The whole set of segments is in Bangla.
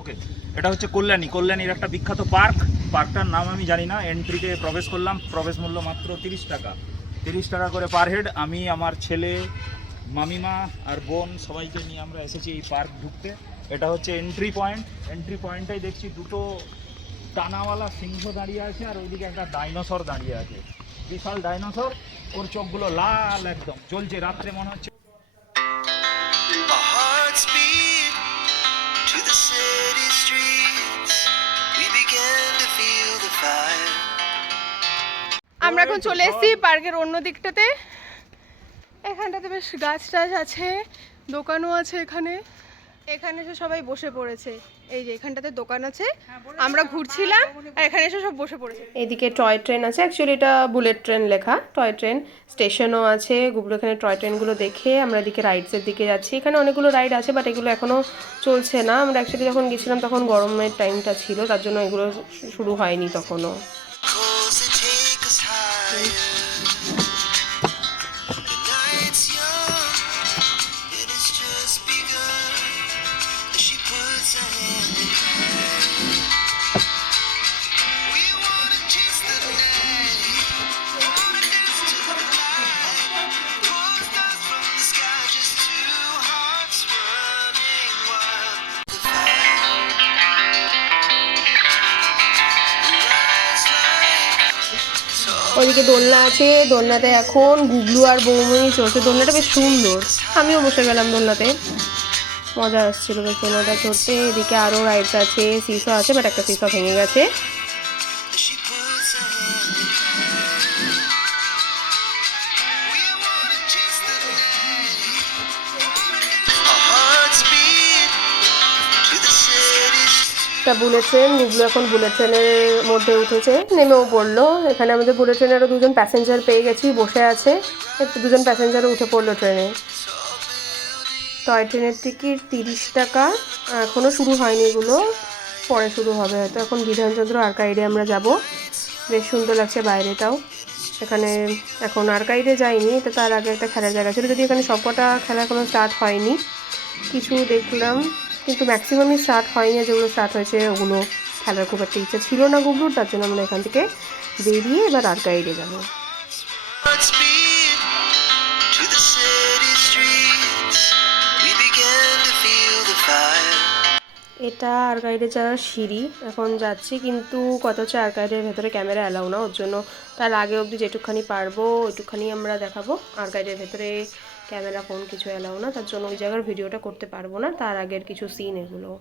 ওকে, এটা হচ্ছে কল্যাণী, কল্যাণীর একটা বিখ্যাত পার্ক। পার্কটার নাম আমি জানি না এন্ট্রিতে প্রবেশ করলাম, প্রবেশ মূল্য মাত্র তিরিশ টাকা। তিরিশ টাকা করে পার হেড আমি, আমার ছেলে, মামিমা আর বোন সবাইকে নিয়ে আমরা এসেছি এই পার্ক ঢুকতে। এটা হচ্ছে এন্ট্রি পয়েন্ট এন্ট্রি পয়েন্টটাই দেখছি দুটো টানাওয়ালা সিংহ দাঁড়িয়ে আছে আর ওইদিকে একটা ডাইনোসর দাঁড়িয়ে আছে। বিশাল ডাইনোসর ওর চোখগুলো লাল একদম, জ্বলছে। রাত্রে মনে হচ্ছে আমরা এখন চলে এসেছি পার্কের অন্য দিকটাতে। এখানটাতে বেশ গাছ টাছ আছে দোকানও আছে এখানে। এখানে এসে সবাই বসে পড়েছে। এই যে এখানটাতে দোকান আছে। আমরা ঘুরছিলাম আর এখানে এসে সব বসে পড়েছে। এদিকে টয় ট্রেন আছে। অ্যাকচুয়ালি এটা বুলেট ট্রেন লেখা। টয় ট্রেন স্টেশনও আছে। গুগলো এখানে টয় ট্রেনগুলো দেখে আমরা এদিকে রাইডসের দিকে যাচ্ছি। এখানে অনেকগুলো রাইড আছে বাট এগুলো এখনও চলছে না। আমরা অ্যাকচুয়ালি যখন গেছিলাম তখন গরমের টাইমটা ছিল। তার জন্য এগুলো শুরু হয়নি তখনও। vocês. ওইদিকে দোলনা আছে, দোলনাতে এখন গুগলু আর বৌমনি চলছে। দোলনাটা বেশ সুন্দর। আমিও বসে গেলাম দোলনাতে। মজা আসছিল বেশ দোলনাটা চড়তে। এদিকে আরও রাইডস আছে সিসো আছে বাট একটা সিসো ভেঙে গেছে। একটা বুলেট ট্রেন গুগলু এখন বুলেট ট্রেনের মধ্যে উঠেছে। নেমেও পড়ল। এখানে আমাদের বুলেট ট্রেনে আরও দুজন প্যাসেঞ্জার পেয়ে গেছি, বসে আছে। দুজন প্যাসেঞ্জারও উঠে পড়ল ট্রেনে টয় ট্রেনের টিকিট তিরিশ টাকা। এখনও শুরু হয়নি এগুলো। পরে শুরু হবে। হয়তো এখন বিধানচন্দ্র আর্কাইডে আমরা যাব। বেশ সুন্দর লাগছে বাইরেটাও। এখানে এখন আর্কাইডে যাইনি, তো তার আগে একটা খেলার জায়গা ছিল। যদি এখানে সবকটা খেলা এখনও স্টার্ট হয়নি। কিছু দেখলাম। কিন্তু ম্যাক্সিমামই স্টার্ট হয়নি যেগুলো স্টার্ট হয়েছে ওগুলো খেলার খুব একটা ইচ্ছা ছিল না গুগলুর তার জন্য আমরা এখান থেকে বেরিয়ে এবার আর গাইডে যাব. এটা আর্কাইডে যাওয়ার সিঁড়ি এখন যাচ্ছি কিন্তু কত হচ্ছে আর্কাইডের ভেতরে ক্যামেরা অ্যালাউ না ওর জন্য। তার আগে অবধি যেটুকখানি পারব ওইটুকখানি আমরা দেখাবো আর্কাইডের ভেতরে ক্যামেরা ফোন কিছু এলাও না, তার জন্য ওই জায়গার ভিডিওটা করতে পারব না, তার আগের কিছু সিন এগুলো।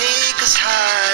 Take us high.